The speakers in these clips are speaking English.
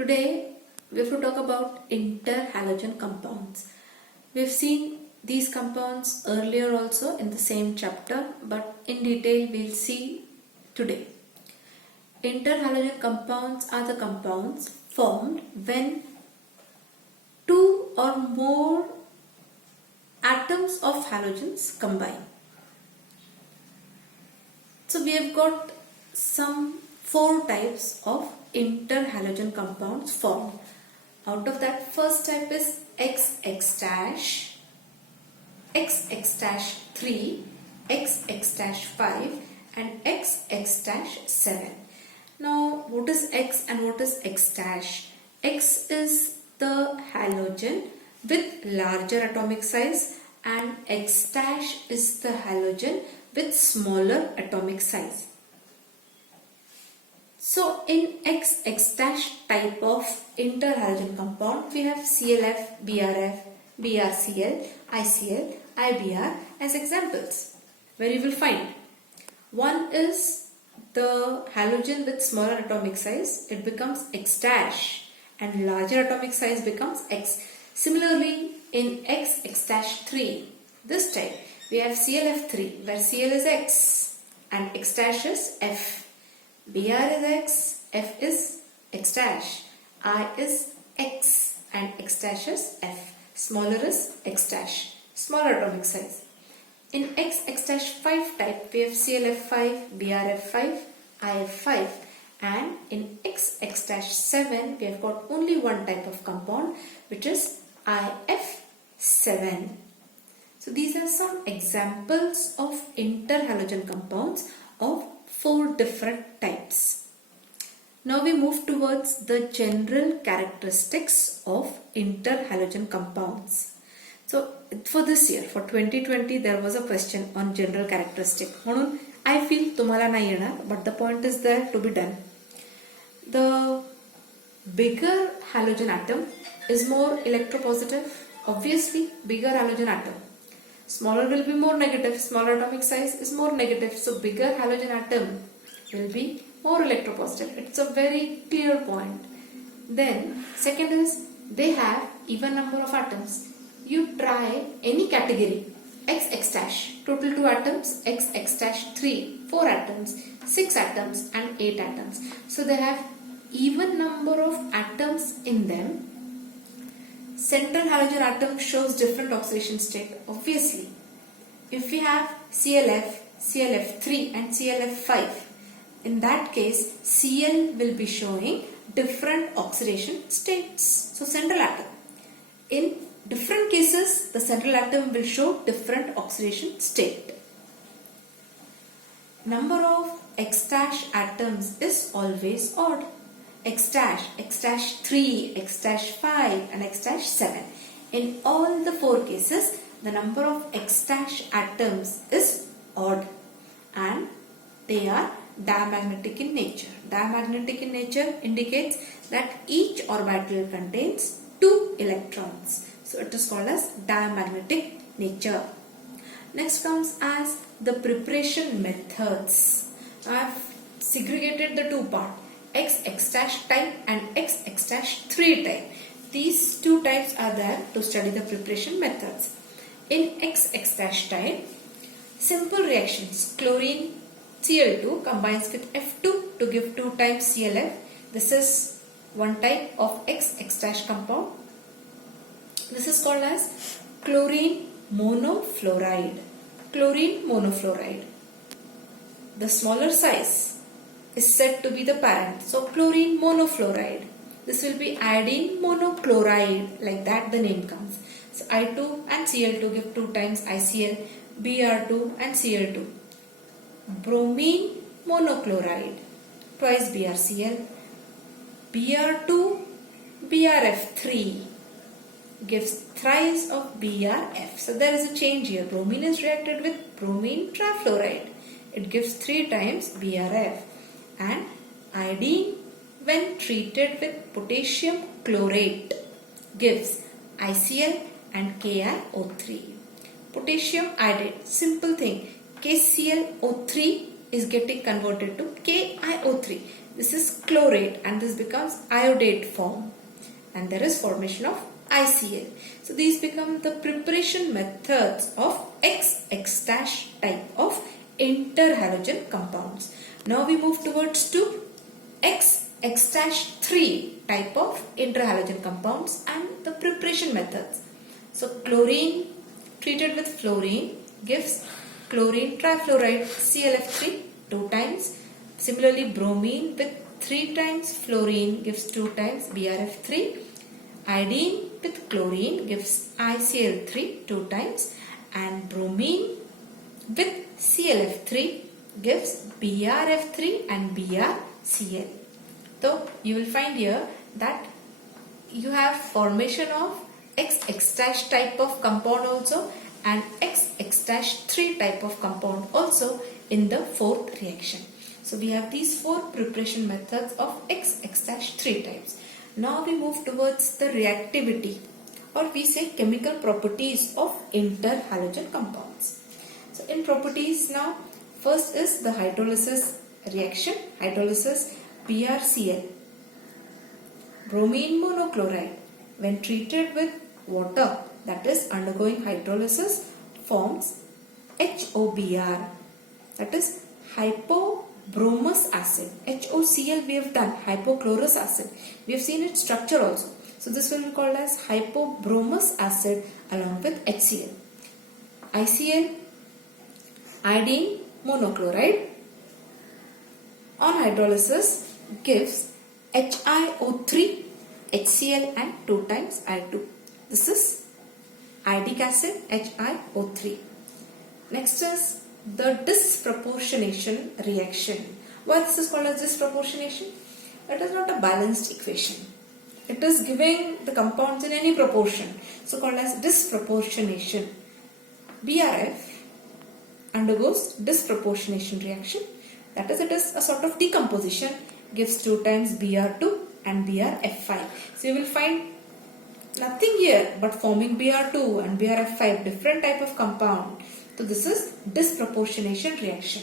Today we have to talk about interhalogen compounds. We have seen these compounds earlier also in the same chapter, but in detail we'll see today. Interhalogen compounds are the compounds formed when two or more atoms of halogens combine. So we have got some 4 types of interhalogen compounds formed. Out of that, first type is XX-, XX-3, XX-5 and XX-7. Now what is X and what is X-? X is the halogen with larger atomic size and X- is the halogen with smaller atomic size. So in XX- type of interhalogen compound, we have ClF, BrF, BrCl, ICl, IBr as examples, where you will find one is the halogen with smaller atomic size, it becomes X- and larger atomic size becomes X. Similarly, in XX-3, this type, we have ClF3 where Cl is X and X- is F. Br is X, F is X-, I is X and X- is F. Smaller is X-, smaller atomic size. In XX-5 type, we have ClF5, BrF5, IF5, and in XX-7 we have got only one type of compound, which is IF7. So these are some examples of interhalogen compounds of 4 different types. Now we move towards the general characteristics of interhalogen compounds. So for this year, for 2020, there was a question on general characteristic. I feel तुम्हाला नाही येणार, but the point is there to be done. The bigger halogen atom is more electropositive. Obviously, bigger halogen atom. Smaller will be more negative. Smaller atomic size is more negative. So bigger halogen atom will be more electropositive. It's a very clear point. Then second is they have even number of atoms. You try any category. XX-, total 2 atoms, XX-3, 4 atoms, 6 atoms and 8 atoms. So they have even number of atoms in them. Central halogen atom shows different oxidation state. Obviously, if we have ClF, ClF3 and ClF5, in that case Cl will be showing different oxidation states. So central atom. In different cases, the central atom will show different oxidation state. Number of X- atoms is always odd. X-, X-3, X-5 and X-7. In all the 4 cases, the number of X- atoms is odd and they are diamagnetic in nature. Diamagnetic in nature indicates that each orbital contains 2 electrons. So it is called as diamagnetic nature. Next comes as the preparation methods. I have segregated the 2 parts, XX- type and XX-3 type. These 2 types are there to study the preparation methods. In XX- type, simple reactions. Chlorine Cl2 combines with F2 to give 2 times ClF. This is one type of XX- compound. This is called as chlorine monofluoride. Chlorine monofluoride. The smaller size is said to be the parent. So chlorine monofluoride. This will be iodine monochloride. Like that the name comes. So I2 and Cl2 give 2 times ICl, Br2 and Cl2. Bromine monochloride. Twice BrCl. Br2, BrF3 gives thrice of BrF. So there is a change here. Bromine is reacted with bromine trifluoride. It gives 3 times BrF. And iodine, when treated with potassium chlorate, gives ICl and KiO3. Potassium iodide, simple thing. KClO3 is getting converted to KiO3. This is chlorate and this becomes iodate form. And there is formation of ICl. So these become the preparation methods of XX type of interhalogen compounds. Now we move towards to XX-3 type of interhalogen compounds and the preparation methods. So chlorine treated with fluorine gives chlorine trifluoride ClF3 2 times. Similarly, bromine with 3 times fluorine gives 2 times BrF3. Iodine with chlorine gives ICl3 2 times, and bromine with ClF3 gives BrF3 and BrCl. So you will find here that you have formation of XX- type of compound also and XX-3 type of compound also in the fourth reaction. So we have these 4 preparation methods of XX-3 types. Now we move towards the reactivity, or we say chemical properties of interhalogen compounds. So in properties now, first is the hydrolysis reaction, hydrolysis BrCl. Bromine monochloride when treated with water, that is undergoing hydrolysis, forms HOBr, that is hypobromous acid. HOCl we have done, hypochlorous acid. We have seen its structure also. So this will be called as hypobromous acid along with HCl. ICl, iodine monochloride, on hydrolysis gives HiO3, HCl and 2 times I2. This is iodic acid, HiO3. Next is the disproportionation reaction. Why this is called as disproportionation? It is not a balanced equation. It is giving the compounds in any proportion. So called as disproportionation. BRF undergoes disproportionation reaction. That is, it is a sort of decomposition, gives 2 times Br2 and BrF5. So you will find nothing here but forming Br2 and BrF5, different type of compound. So this is disproportionation reaction.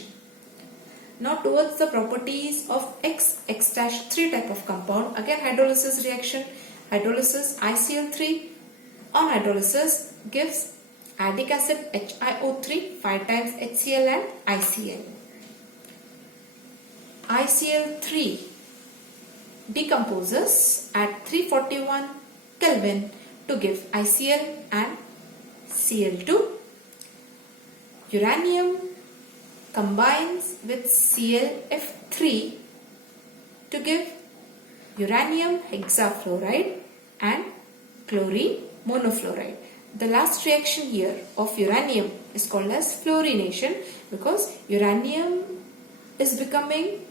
Now towards the properties of XX-3 type of compound, again hydrolysis reaction, hydrolysis ICl3 on hydrolysis gives iodic acid HiO3, 5 times HCl and ICl. ICl3 decomposes at 341 Kelvin to give ICl and Cl2. Uranium combines with ClF3 to give uranium hexafluoride and chlorine monofluoride. The last reaction here of uranium is called as fluorination because uranium is becoming,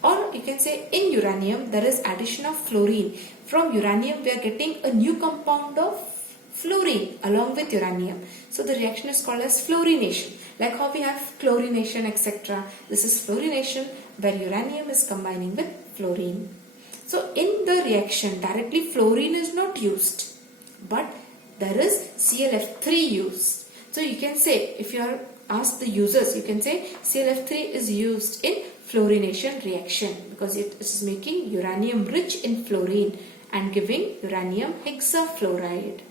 or you can say in uranium there is addition of fluorine. From uranium we are getting a new compound of fluorine along with uranium. So the reaction is called as fluorination. Like how we have chlorination, etc. This is fluorination where uranium is combining with fluorine. So in the reaction directly fluorine is not used, but there is ClF3 used. So you can say, if you are asked the uses, you can say ClF3 is used in fluorination reaction because it is making uranium rich in fluorine and giving uranium hexafluoride.